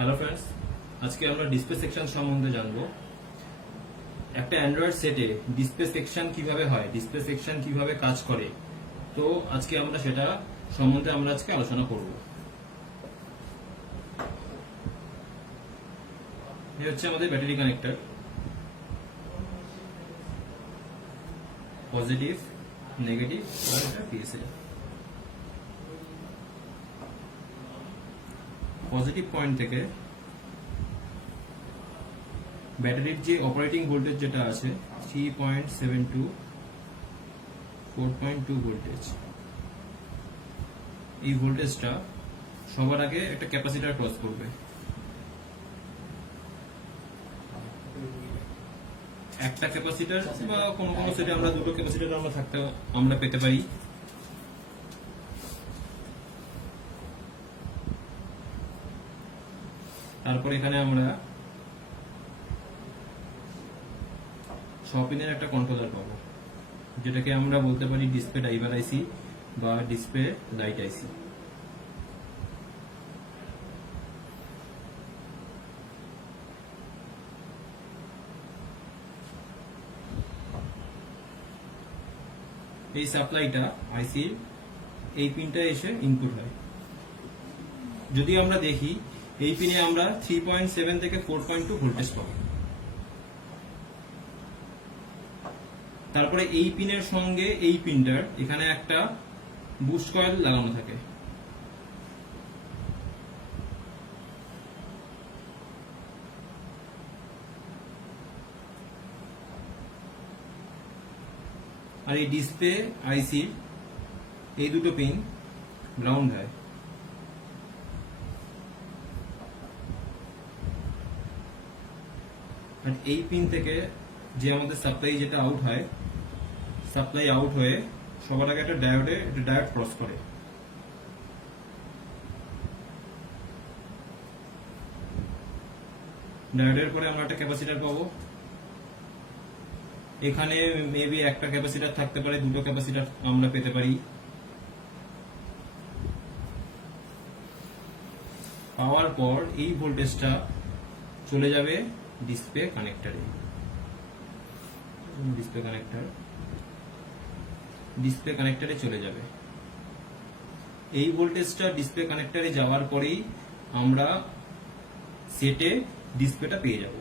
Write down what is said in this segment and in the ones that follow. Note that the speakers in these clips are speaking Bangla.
হ্যালো ফ্রেন্ডস, আজকে আমরা ডিসপ্লে সেকশন সম্বন্ধে জানবো। একটা অ্যান্ড্রয়েড সেটে ডিসপ্লে সেকশন কিভাবে হয়, ডিসপ্লে সেকশন কিভাবে কাজ করে, তো আজকে আমরা সেটা সম্বন্ধে আজকে আলোচনা করব। এই হচ্ছে আমাদের ব্যাটারি কানেক্টর, পজিটিভ, নেগেটিভ আর এটা পিএসএ। পজিটিভ পয়েন্ট থেকে ব্যাটারির যে অপারেটিং ভোল্টেজ যেটা আছে 3.7 to 4.2 ভোল্টেজ, এই ভোল্টেজটা সবার আগে একটা ক্যাপাসিটর ক্রস করবে। একটা ক্যাপাসিটর বা কোনো কোনো সেটে আমরা দুটো ক্যাপাসিটর আমরা পেতে পারি। তারপর এখানে আমরা শপিনের একটা কন্ট্রোলার পাবো, যেটাকে আমরা বলতে পারি ডিসপ্লে ড্রাইভার আইসি বা ডিসপ্লে লাইট আইসি। এই সাপ্লাইটা আইসির এই পিনটা এসে ইনপুট হয়। যদি আমরা দেখি এই পিনে আমরা 3.7 থেকে 4.2 ভোল্টেজ পাবো। তারপরে এই পিনের সঙ্গে এই পিনটার এখানে একটা বুস্ট কয়েল লাগানো থাকে। আর এই ডিসপ্লে আইসির এই দুটো পিন গ্রাউন্ড হয়। আর এই পিন থেকে যে আমাদের সাপ্লাই যেটা আউট হয়, সাপ্লাই আউট হয়ে সবার আগে একটা ডায়োড ক্রস করে। ডায়োডের পরে আমরা একটা ক্যাপাসিটর পাবো। এখানে মেবি একটা ক্যাপাসিটর থাকতে পারে, দুটো ক্যাপাসিটর আমরা পেতে পারি। পাওয়ার পর এই ভোল্টেজটা চলে যাবে ডিসপ্লে কানেক্টরে। ডিসপ্লে কানেক্টরে চলে যাবে। এই ভোল্টেজটা ডিসপ্লে কানেক্টরে যাওয়ার পরেই আমরা সেটে ডিসপ্লেটা পেয়ে যাব।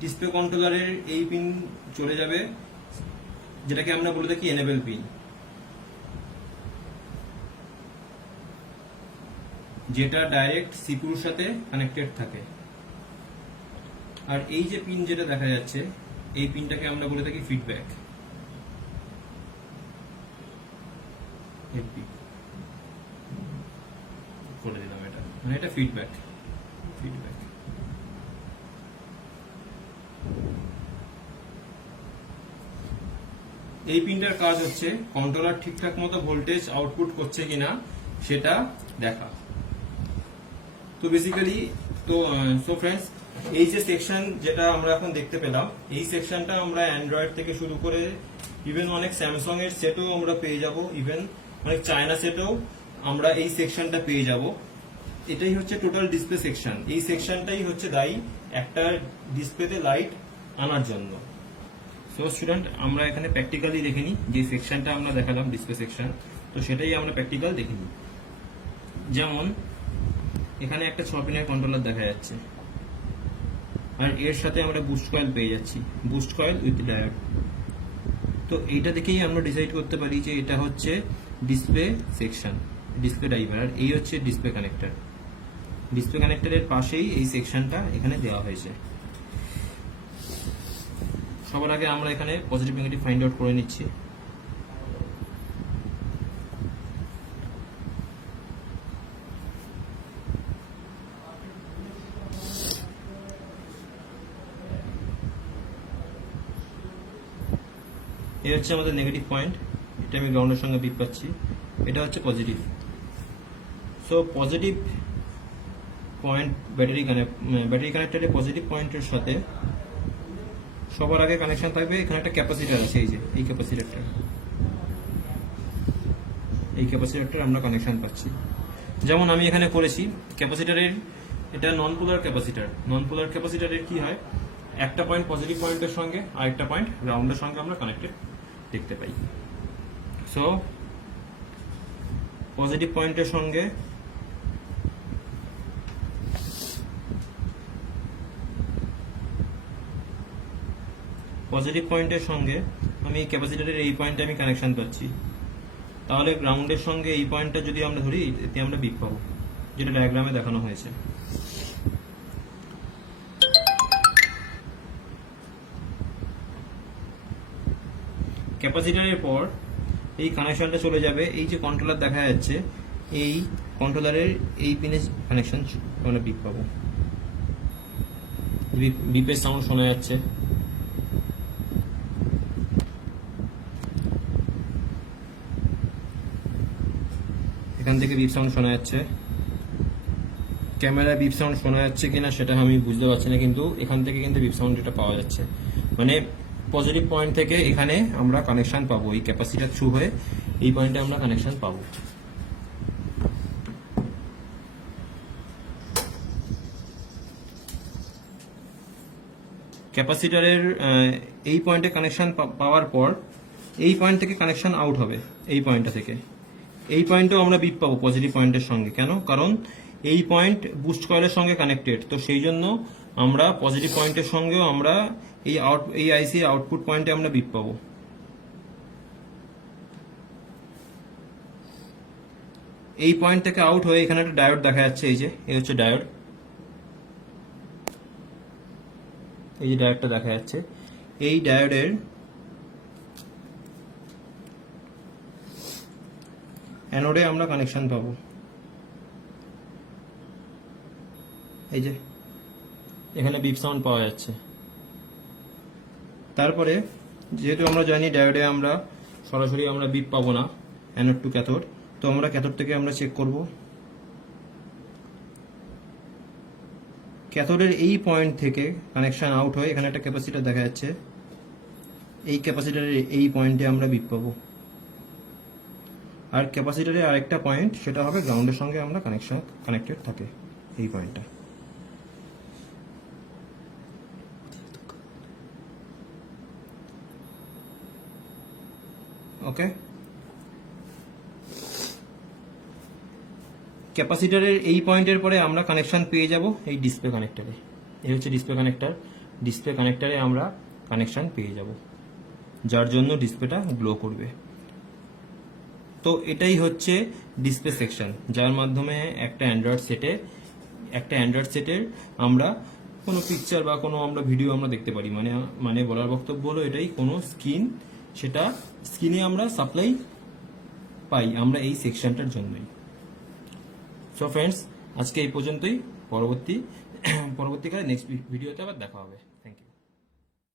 ডিসপ্লে কন্ট্রোলারের এই পিন চলে যাবে, যেটাকে আমরা বলে থাকি এনেবল পিন, যেটা ডাইরেক্ট সিপিইউর সাথে কানেক্টেড থাকে। আর এই যে পিন যেটা দেখা যাচ্ছে, এই পিনটাকে আমরা বলে থাকি ফিডব্যাক। করে দিলাম এটা, মানে এটা ফিডব্যাক। এই পিনটার কাজ হচ্ছে কন্ট্রোলার ঠিকঠাক মতো ভোল্টেজ আউটপুট করছে কিনা সেটা দেখা। তো বেসিক্যালি সো ফ্রেন্ডস, এই যে সেকশন যেটা আমরা এখন দেখতে পেলাম, এই সেকশনটা আমরা অ্যান্ড্রয়েড থেকে শুরু করে ইভেন অনেক স্যামসাং এর সেটও আমরা পেয়ে যাব, ইভেন অনেক চায়না সেটও আমরা এই সেকশনটা পেয়ে যাব। এটাই হচ্ছে টোটাল ডিসপ্লে সেকশন। এই সেকশনটাই হচ্ছে দায়ী একটা ডিসপ্লেতে লাইট আনার জন্য। সো স্টুডেন্ট, আমরা এখানে প্র্যাকটিক্যালি দেখে নিই। যে সেকশনটা আমরা দেখালাম ডিসপ্লে সেকশন, তো সেটাই আমরা প্র্যাকটিক্যাল দেখে নিই। যেমন এখানে একটা 6 পিনের কন্ট্রোলার দেখা যাচ্ছে, আর এর সাথে আমরা বুস্ট কয়েল পেয়ে যাচ্ছি, বুস্ট কয়েল উইথ ডায়োড। তো এইটা দেখেই আমরা ডিসাইড করতে পারি যে এটা হচ্ছে ডিসপ্লে সেকশন, ডিসপ্লে ড্রাইভার। আর এই হচ্ছে ডিসপ্লে কানেক্টর। ডিসপ্লে কানেক্টরের পাশেই এই সেকশনটা এখানে দেওয়া হয়েছে। সবার আগে আমরা এখানে পজিটিভ নেগেটিভ ফাইন্ড আউট করে নিচ্ছি। এই হচ্ছে আমাদের নেগেটিভ পয়েন্ট, এটা আমি গ্রাউন্ডের সঙ্গে বিপ পাচ্ছি। এটা হচ্ছে positive. So positive point battery কানেক্টরের পজিটিভ পয়েন্টের সাথে সবার আগে কানেকশন থাকবে। এখানে একটা ক্যাপাসিটর আছে, এই যে এই ক্যাপাসিটরটা আমরা কানেকশন পাচ্ছি। যেমন আমি এখানে করেছি ক্যাপাসিটরের, এটা নন পোলার ক্যাপাসিটর। নন পোলার ক্যাপাসিটরের কি হয়, একটা পয়েন্ট পজিটিভ পয়েন্টের সঙ্গে আরেকটা পয়েন্ট গ্রাউন্ডের সঙ্গে আমরা কানেক্টেড দেখতে পাই। সো পজিটিভ পয়েন্টের সঙ্গে আমি ক্যাপাসিটরের এই পয়েন্টে আমি কানেকশন পাচ্ছি, তাহলে গ্রাউন্ডের সঙ্গে এই পয়েন্টটা যদি আমরা ধরি, এতে আমরা বিপ পাবো, যেটা ডায়াগ্রামে দেখানো হয়েছে। ক্যাপাসিটরের পর এই কানেকশনটা চলে যাবে, এই যে কন্ট্রোলার দেখা যাচ্ছে, এই কন্ট্রোলারের এই পিনে কানেকশন আমরা বিপ পাবো। বিপের সাউন্ড শোনা যাচ্ছে। এখান থেকে বিপ সাউন্ড শোনা যাচ্ছে। ক্যামেরায় বিপ সাউন্ড শোনা যাচ্ছে কিনা সেটা আমি বুঝতে পারছি না, কিন্তু এখান থেকে কিন্তু বিপ সাউন্ড এটা পাওয়া যাচ্ছে। মানে পজিটিভ পয়েন্ট থেকে এখানে আমরা কানেকশন পাবো, এই ক্যাপাসিটার থ্রু হয়ে এই পয়েন্টে আমরা কানেকশন পাবো। ক্যাপাসিটারের এই পয়েন্টে কানেকশন পাওয়ার পর এই পয়েন্ট থেকে কানেকশন আউট হবে, এই পয়েন্টটা থেকে। এই পয়েন্টেও আমরা বিপ পাবো পজিটিভ পয়েন্টের সঙ্গে। কেন? কারণ এই পয়েন্ট বুস্ট কয়েলের সঙ্গে কানেক্টেড, তো সেই জন্য আমরা পজিটিভ পয়েন্টের সঙ্গেও আমরা এই আইসি আউটপুট পয়েন্টে আমরা বিপ পাবো। এই পয়েন্ট থেকে আউট হয়ে এখানে একটা ডায়োড দেখা যাচ্ছে, এই যে এই হচ্ছে ডায়োড, এই যে ডায়োডটা দেখা যাচ্ছে। এই ডায়োডের অ্যানোডে আমরা কানেকশন পাবো, এই যে এখানে বিপ সাউন্ড পাওয়া যাচ্ছে। তারপরে যেহেতু আমরা জানি ডায়োডে আমরা সরাসরি আমরা বিপ পাবো না, অ্যানোড টু ক্যাথোড, তো আমরা ক্যাথোড থেকে আমরা চেক করব। ক্যাথোডের এই পয়েন্ট থেকে কানেকশন আউট হয়ে এখানে একটা ক্যাপাসিটর দেখা যাচ্ছে, এই ক্যাপাসিটরের এই পয়েন্টে আমরা বিপ পাবো। আর ক্যাপাসিটরের আরেকটা পয়েন্ট, সেটা হবে গ্রাউন্ডের সঙ্গে আমরা কানেক্টেড থাকে, এই পয়েন্টটা। ওকে, ক্যাপাসিটরের এই পয়েন্টের পরে আমরা কানেকশন পেয়ে যাব এই ডিসপ্লে কানেক্টরে। এই হচ্ছে ডিসপ্লে কানেক্টর। ডিসপ্লে কানেক্টরে আমরা কানেকশন পেয়ে যাব, যার জন্য ডিসপ্লেটা গ্লো করবে। তো এটাই হচ্ছে ডিসপ্লে সেকশন, যার মাধ্যমে একটা অ্যান্ড্রয়েড সেটের আমরা কোনো পিকচার বা কোনো আমরা ভিডিও আমরা দেখতে পারি। মানে বলার বক্তব্য হলো এটাই, কোনো সেটা স্ক্রিনে আমরা সাপ্লাই পাই আমরা এই সেকশনটার জন্যই। সো ফ্রেন্ডস, আজকে এই পর্যন্তই। পরবর্তীকালে নেক্সট ভিডিওতে আবার দেখা হবে।